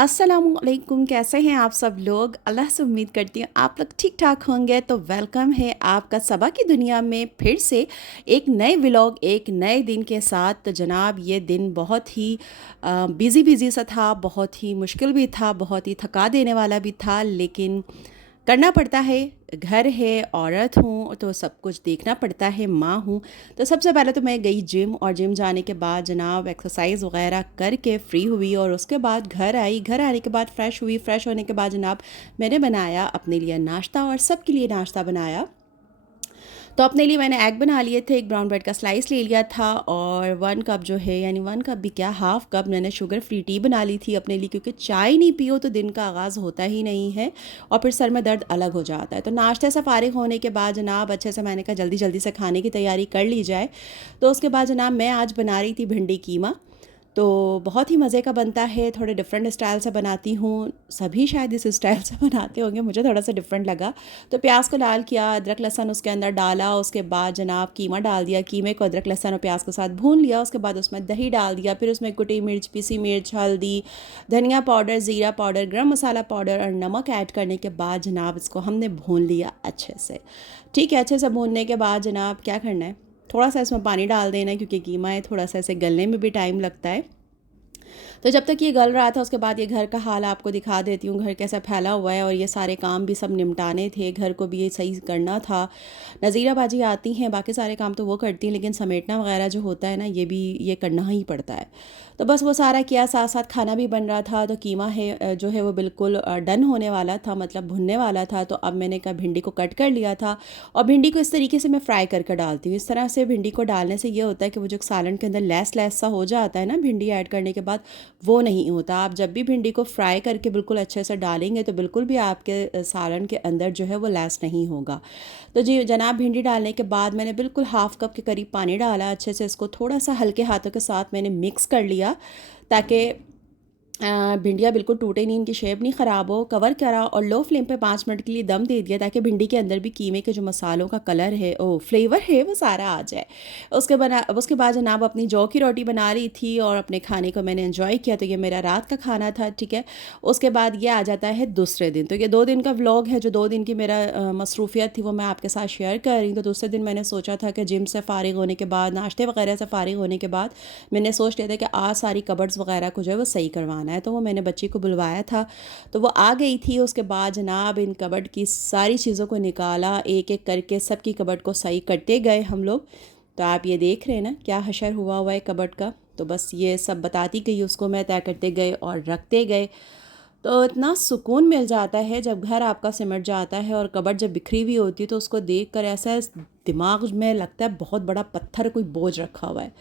अस्सलामुअलैकुम, कैसे हैं आप सब लोग। अल्लाह से उम्मीद करती हूँ आप लोग ठीक ठाक होंगे। तो वेलकम है आपका सबा की दुनिया में फिर से एक नए व्लॉग एक नए दिन के साथ। तो जनाब ये दिन बहुत ही बिज़ी बिज़ी सा था, बहुत ही मुश्किल भी था, बहुत ही थका देने वाला भी था, लेकिन करना पड़ता है। घर है, औरत हूँ तो सब कुछ देखना पड़ता है, माँ हूँ। तो सबसे पहले तो मैं गई जिम, और जिम जाने के बाद जनाब एक्सरसाइज वगैरह करके फ्री हुई, और उसके बाद घर आई। घर आने के बाद फ्रेश हुई। फ्रेश होने के बाद जनाब मैंने बनाया अपने लिए नाश्ता, और सबके लिए नाश्ता बनाया। तो अपने लिए मैंने एग बना लिए थे, एक ब्राउन ब्रेड का स्लाइस ले लिया था, और 1 कप जो है, यानी 1 कप भी क्या, हाफ़ कप मैंने शुगर फ्री टी बना ली थी अपने लिए, क्योंकि चाय नहीं पियो तो दिन का आगाज़ होता ही नहीं है, और फिर सर में दर्द अलग हो जाता है। तो नाश्ते से फ़ारिग होने के बाद जनाब अच्छे से मैंने कहा जल्दी जल्दी से खाने की तैयारी कर ली जाए। तो उसके बाद जनाब मैं आज बना रही थी भिंडी कीमा। तो बहुत ही मज़े का बनता है, थोड़े डिफरेंट स्टाइल से बनाती हूँ। सभी शायद इस स्टाइल से बनाते होंगे, मुझे थोड़ा सा डिफरेंट लगा। तो प्याज को लाल किया, अदरक लहसुन उसके अंदर डाला, उसके बाद जनाब कीमा डाल दिया। कीमे को अदरक लहसुन और प्याज के साथ भून लिया। उसके बाद उसमें दही डाल दिया, फिर उसमें कुटी मिर्च, पिसी मिर्च, हल्दी, धनिया पाउडर, ज़ीरा पाउडर, गरम मसाला पाउडर और नमक ऐड करने के बाद जनाब इसको हमने भून लिया अच्छे से। ठीक है, अच्छे से भूनने के बाद जनाब क्या करना है, थोड़ा सा इसमें पानी डाल देना है, क्योंकि कीमा है, थोड़ा सा इसे गलने में भी टाइम लगता है। तो जब तक ये गल रहा था, उसके बाद ये घर का हाल आपको दिखा देती हूँ, घर कैसा फैला हुआ है, और ये सारे काम भी सब निपटाने थे, घर को भी ये सही करना था। नज़ीरा बाजी आती हैं, बाकी सारे काम तो वो करती हैं, लेकिन समेटना वगैरह जो होता है ना, ये करना ही पड़ता है। तो बस वो सारा किया, साथ साथ खाना भी बन रहा था। तो कीमा है जो है वो बिल्कुल डन होने वाला था, मतलब भुनने वाला था। तो अब मैंने कहा भिंडी को कट कर लिया था, और भिंडी को इस तरीके से मैं फ्राई करके डालती हूँ। इस तरह से भिंडी को डालने से ये होता है कि वो जो सालन के अंदर लैस लैस सा हो जाता है ना भिंडी ऐड करने के बाद, वो नहीं होता। आप जब भी भिंडी को फ्राई करके बिल्कुल अच्छे से डालेंगे तो बिल्कुल भी आपके सालन के अंदर जो है वो लैस नहीं होगा। तो जी जनाब, भिंडी डालने के बाद मैंने बिल्कुल हाफ़ कप के करीब पानी डाला। अच्छे से इसको थोड़ा सा हल्के हाथों के साथ मैंने मिक्स कर लिया, ताकि भिंडियाँ बिल्कुल टूटे नहीं, इनकी शेप नहीं ख़राब हो। कवर करा और लो फ्लेम पे 5 मिनट के लिए दम दे दिया, ताकि भिंडी के अंदर भी कीमे के जो मसालों का कलर है, फ्लेवर है, वो सारा आ जाए। उसके बाद जनाब अपनी जौ की रोटी बना रही थी, और अपने खाने को मैंने एंजॉय किया। तो ये मेरा रात का खाना था, ठीक है। उसके बाद ये आ जाता है दूसरे दिन। तो ये 2 दिन का व्लॉग है, जो 2 दिन की मेरा मसरूफ़ियत थी वो मैं आपके साथ शेयर कर रही हूँ। तो दूसरे दिन मैंने सोचा था कि जिम से फ़ारिग होने के बाद, नाश्ते वगैरह से फ़ारिग होने के बाद, मैंने सोच लिया था कि आज सारी कबर्ड्स वगैरह को जो है वो सही करवाना है। तो वो मैंने बच्ची को बुलवाया था, तो वो आ गई थी। उसके बाद जनाब इन कबर्ड की सारी चीज़ों को निकाला, एक एक करके सबकी कबर्ड को सही करते गए हम लोग। तो आप ये देख रहे हैं ना क्या हशर हुआ हुआ है कबर्ड का। तो बस ये सब बताती गई, उसको मैं तय करते गए और रखते गए। तो इतना सुकून मिल जाता है जब घर आपका सिमट जाता है, और कबर्ड जब बिखरी हुई होती है तो उसको देख कर ऐसा दिमाग में लगता है बहुत बड़ा पत्थर कोई बोझ रखा हुआ है।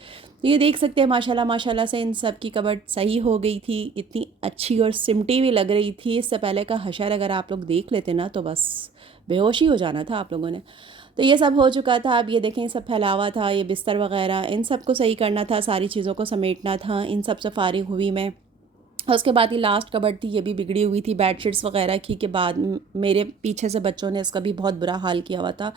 तो ये देख सकते हैं माशाल्लाह माशाल्लाह से इन सब की कबर्ड सही हो गई थी, इतनी अच्छी और सिमटी भी लग रही थी। इससे पहले का हशर अगर आप लोग देख लेते ना तो बस बेहोशी हो जाना था आप लोगों ने। तो ये सब हो चुका था। अब ये देखें, सब फैला हुआ था, ये बिस्तर वगैरह इन सब को सही करना था, सारी चीज़ों को समेटना था। इन सब से फ़ारिग हुई मैं। उसके बाद ये लास्ट कबर्ड थी, ये भी बिगड़ी हुई थी बेडशीट्स वगैरह की, के बाद मेरे पीछे से बच्चों ने इसका भी बहुत बुरा हाल किया हुआ था।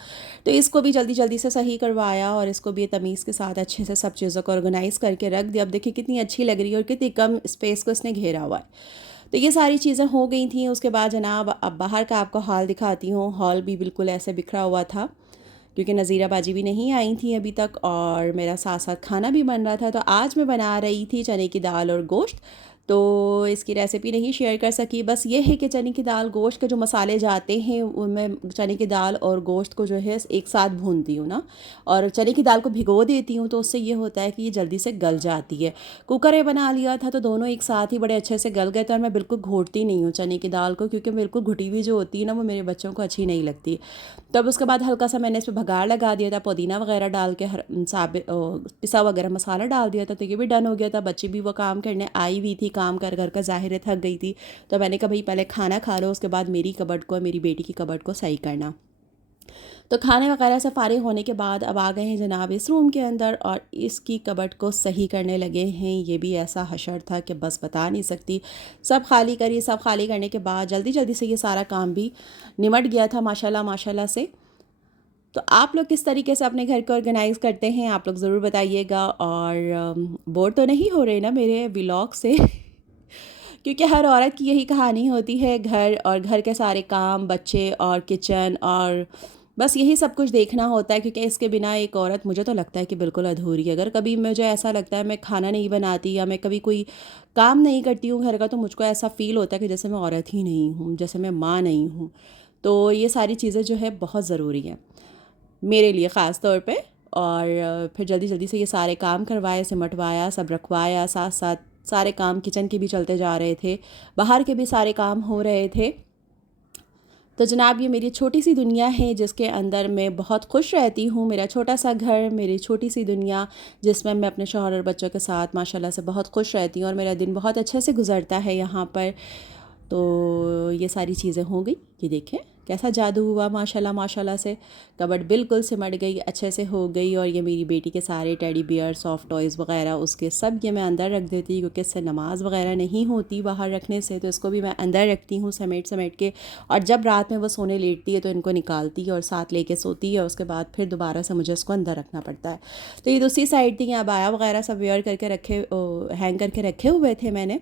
तो इसको भी जल्दी जल्दी से सही करवाया, और इसको भी तमीज़ के साथ अच्छे से सब चीज़ों को ऑर्गेनाइज़ करके रख दिया। अब देखिए कितनी अच्छी लग रही है, और कितनी कम स्पेस को इसने घेरा हुआ है। तो ये सारी चीज़ें हो गई थी। उसके बाद जनाब अब बाहर का आपको हाल दिखाती हूँ। हॉल भी बिल्कुल ऐसे बिखरा हुआ था, क्योंकि नज़ीरा बाजी भी नहीं आई थी अभी तक, और मेरा साथ साथ खाना भी बन रहा था। तो आज मैं बना रही थी चने की दाल और गोश्त। तो इसकी रेसिपी नहीं शेयर कर सकी। बस ये है कि चने की दाल गोश्त के जो मसाले जाते हैं उनमें चने की दाल और गोश्त को जो है एक साथ भूनती हूँ ना, और चने की दाल को भिगो देती हूँ, तो उससे ये होता है कि ये जल्दी से गल जाती है। कुकर में बना लिया था तो दोनों एक साथ ही बड़े अच्छे से गल गए थे, और मैं बिल्कुल घोटती नहीं हूँ चने की दाल को, क्योंकि बिल्कुल घुटी हुई जो होती है ना वो मेरे बच्चों को अच्छी नहीं लगती। तब उसके बाद हल्का सा मैंने इसमें भगार लगा दिया था, पुदीना वगैरह डाल के, पिसा हुआ गरम मसाला डाल दिया था। तो ये भी डन हो गया था। बच्ची भी वो काम करने आई हुई थी, काम कर घर का ज़ाहिर है थक गई थी। तो मैंने कहा भाई पहले खाना खा लो, उसके बाद मेरी कबर्ड को, मेरी बेटी की कबर्ड को सही करना। तो खाने वगैरह से फ़ारिग होने के बाद अब आ गए हैं जनाब इस रूम के अंदर, और इसकी कबर्ड को सही करने लगे हैं। ये भी ऐसा हशर था कि बस बता नहीं सकती। सब खाली करी, सब खाली करने के बाद जल्दी जल्दी से ये सारा काम भी निमट गया था माशाल्लाह माशाल्लाह से। तो आप लोग किस तरीके से अपने घर को ऑर्गेनाइज़ करते हैं, आप लोग ज़रूर बताइएगा। और बोर तो नहीं हो रहे ना मेरे व्लॉग से क्योंकि हर औरत की यही कहानी होती है, घर और घर के सारे काम, बच्चे और किचन और बस यही सब कुछ देखना होता है, क्योंकि इसके बिना एक औरत मुझे तो लगता है कि बिल्कुल अधूरी है। अगर कभी मुझे ऐसा लगता है मैं खाना नहीं बनाती या मैं कभी कोई काम नहीं करती हूँ घर का, तो मुझको ऐसा फ़ील होता है कि जैसे मैं औरत ही नहीं हूँ, जैसे मैं माँ नहीं हूँ। तो ये सारी चीज़ें जो है बहुत ज़रूरी हैं मेरे लिए ख़ास तौर पे। और फिर जल्दी-जल्दी से ये सारे काम करवाए, सिमटवाया, सब रखवाया, साथ-साथ सारे काम किचन के भी चलते जा रहे थे, बाहर के भी सारे काम हो रहे थे। तो जनाब ये मेरी छोटी-सी दुनिया है जिसके अंदर मैं बहुत खुश रहती हूँ, मेरा छोटा-सा घर, मेरी छोटी-सी दुनिया जिसमें मैं अपने शौहर और बच्चों के साथ माशाल्लाह से बहुत खुश रहती हूँ और मेरा दिन बहुत अच्छे से गुज़रता है यहाँ पर। तो ये सारी चीज़ें हो गई। ये देखें कैसा जादू हुआ माशाल्लाह माशाल्लाह से। कबर्ड बिल्कुल सिमट गई, अच्छे से हो गई। और ये मेरी बेटी के सारे टेडी बियर, सॉफ्ट टॉयज़ वगैरह उसके सब ये मैं अंदर रख देती हूँ, क्योंकि इससे नमाज़ वगैरह नहीं होती बाहर रखने से, तो इसको भी मैं अंदर रखती हूँ समेट समेट के। और जब रात में वो सोने लेटती है तो इनको निकालती है और साथ लेके सोती है, उसके बाद फिर दोबारा से मुझे इसको अंदर रखना पड़ता है। तो ये दूसरी साइड थी, अबाया वगैरह सब वेयर करके रखे, हैंग करके रखे हुए थे मैंने।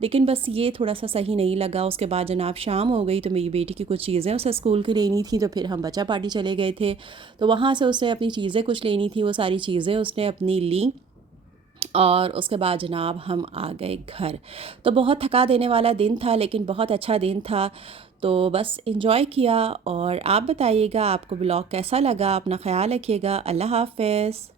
लेकिन बस ये थोड़ा-सा सही नहीं लगा। उसके बाद जनाब शाम हो गई, तो मेरी बेटी की कुछ चीज़ें उसे स्कूल की लेनी थी, तो फिर हम बच्चा पार्टी चले गए थे। तो वहाँ से उसे अपनी चीज़ें कुछ लेनी थी, वो सारी चीज़ें उसने अपनी लीं और उसके बाद जनाब हम आ गए घर। तो बहुत थका देने वाला दिन था, लेकिन बहुत अच्छा दिन था। तो बस एन्जॉय किया। और आप बताइएगा आपको व्लॉग कैसा लगा? अपना ख़्याल रखिएगा। अल्लाह हाफ़िज़।